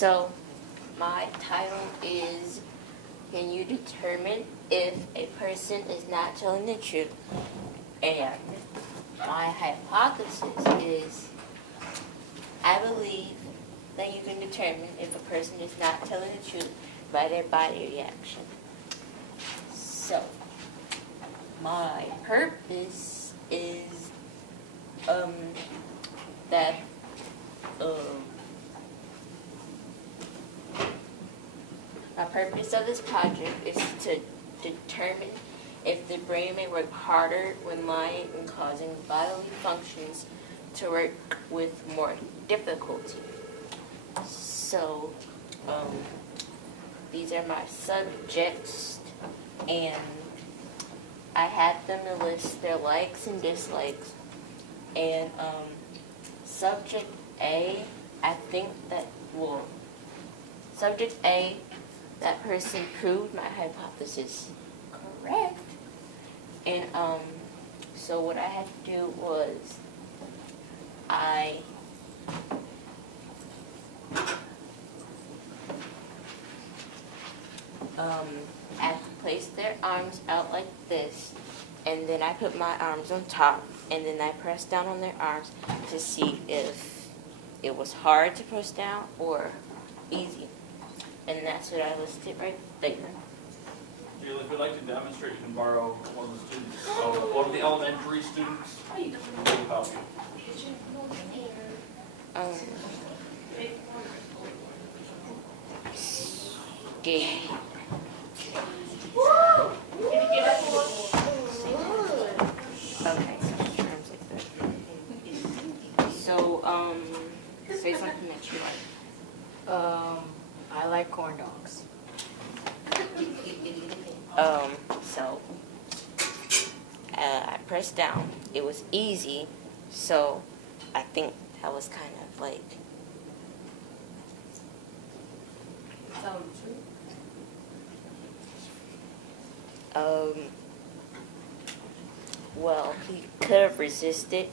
So, my title is, can you determine if a person is not telling the truth? And my hypothesis is, I believe that you can determine if a person is not telling the truth by their body reaction. So, my purpose is that my purpose of this project is to determine if the brain may work harder when lying and causing bodily functions to work with more difficulty. So, these are my subjects, and I had them to list their likes and dislikes. And subject A, I think that, subject A, that person proved my hypothesis correct. And so what I had to do was I had to place their arms out like this, and then I put my arms on top, and then I pressed down on their arms to see if it was hard to press down or easy. And that's what I listed right there. Julie, if you'd like to demonstrate, you can borrow one of the students, one of the elementary students. We'll help you. Gabe. Okay, terms like that. So, say something that you like. I like corn dogs. So, I pressed down. It was easy, so I think that was kind of like... well, he could have resisted.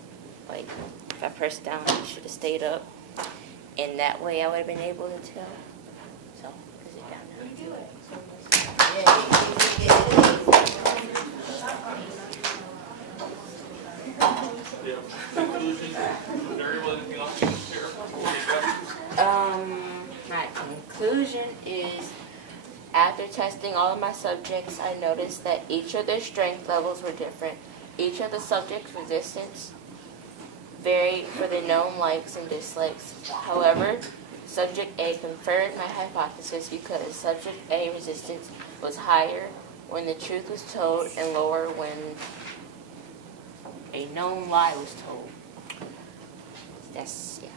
Like, if I pressed down, he should have stayed up. And that way I would have been able to tell. So, is it down now? Do it. My conclusion is, after testing all of my subjects, I noticed that each of their strength levels were different. Each of the subjects' resistance varied for the known likes and dislikes. However, subject A confirmed my hypothesis because subject A resistance was higher when the truth was told and lower when a known lie was told. That's, yeah.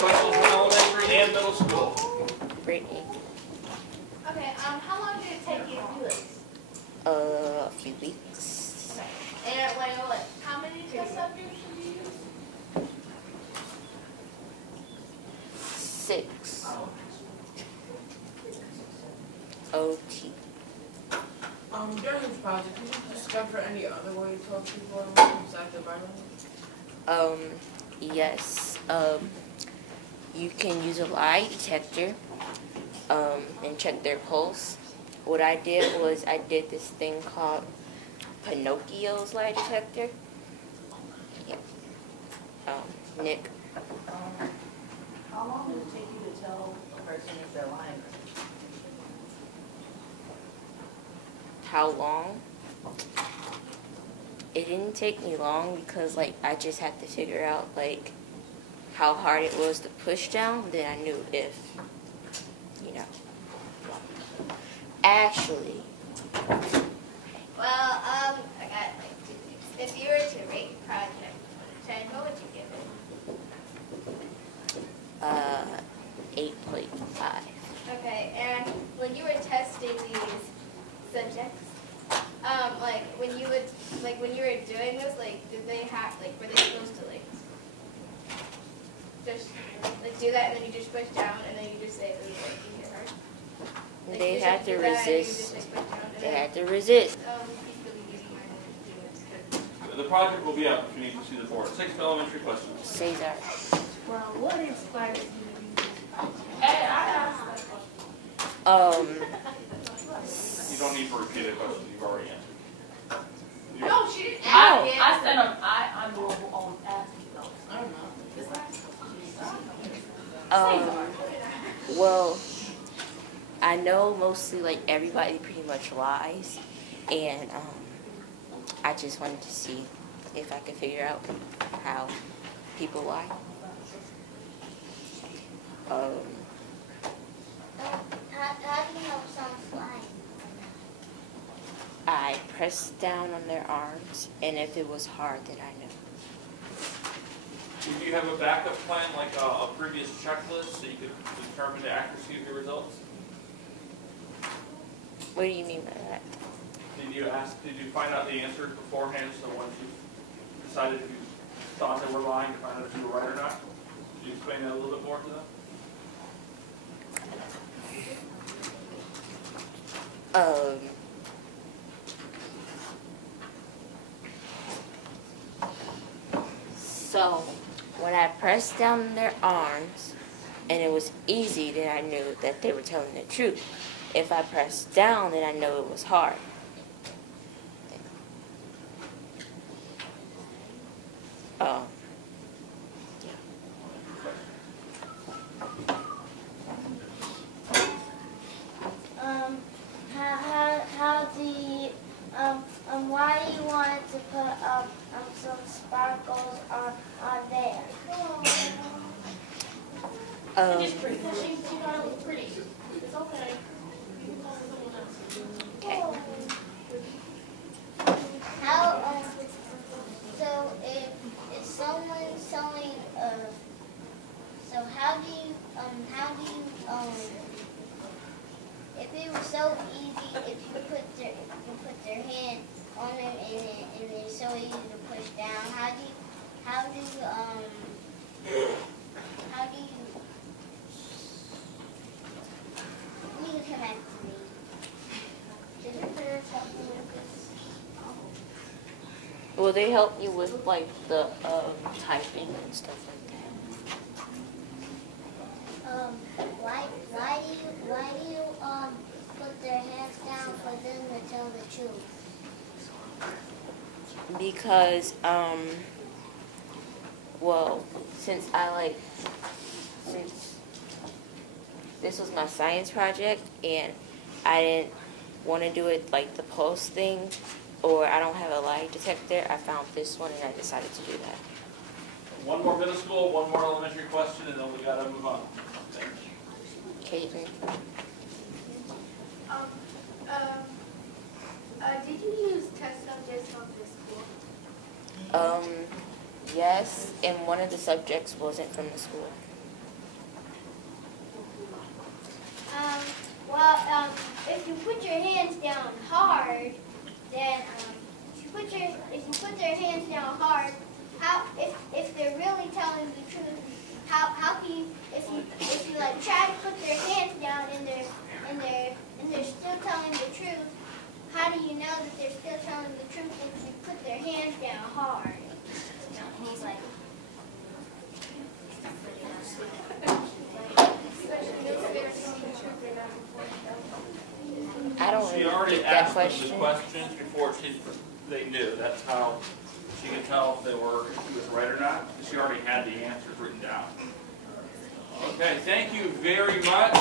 Questions from elementary and middle school. Brittany. Okay, how long did it take you to do this? A few weeks. And how many test subjects should you use? 6. OT. During this project, did you discover any other way to talk to people besides the Bible? Yes. You can use a lie detector and check their pulse. What I did was I did this thing called Pinocchio's lie detector. Yeah. Nick. How long does it take you to tell a person if they're lying? How long? It didn't take me long because, like, I just had to figure out, like, how hard it was to push down. Then I knew if, you know. Ashley. Well, I got if you were to rate your project, what would you give it? 8.5. Okay, and when you were testing these subjects, when you were doing this, did they have, were they supposed to, just, do that and then you just push down and then you just say it was, easy or hard? They had to resist. They had to resist. He's really easy. The project will be up if you need to see the board. 6 elementary questions. Cesar. Well, what inspires you to do this project? Hey, I asked that question. You don't need to repeat a question you've already answered. No, she didn't I ask it. said I'm normal on asking those. I don't know. It's like, Well, I know mostly like everybody pretty much lies, and I just wanted to see if I could figure out how people lie. How do you know someone's lying? I pressed down on their arms, and if it was hard, then I knew. Do you have a backup plan, like a previous checklist, so you could determine the accuracy of your results? What do you mean by that? Did you find out the answers beforehand, so once you decided if you thought they were lying, to find out if you were right or not? Could you explain that a little bit more to them? So, when I pressed down their arms, and it was easy, then I knew that they were telling the truth. If I pressed down, then I knew it was hard. Why do you want to put some sparkles on there? just pretty. She thought it was pretty. It's okay. You can call someone else. Okay. How so if someone's selling so how do you if it was so easy if you put their hand on them and they're so easy to push down, how do you come back to me? Did your parents help you with this? Will they help you with like the typing and stuff like Why do you put their hands down for them to tell the truth? that? Because well, since this was my science project and I didn't want to do it like the pulse thing, or I don't have a lie detector, I found this one and I decided to do that. One more middle school, one more elementary question, and then we gotta move on. Okay. Did you use test subjects from the school? Yes, and one of the subjects wasn't from the school. If you put your hands down hard, then if you put their hands down hard, if they're really telling the truth, how can you if you like try to put their hands down and they're still telling the truth, how do you know that they're still telling the truth if you put their hands down hard? And he's like, I don't She really already get that asked them question. the questions before they knew. That's how she could tell if she was right or not. She already had the answers written down. Okay, thank you very much.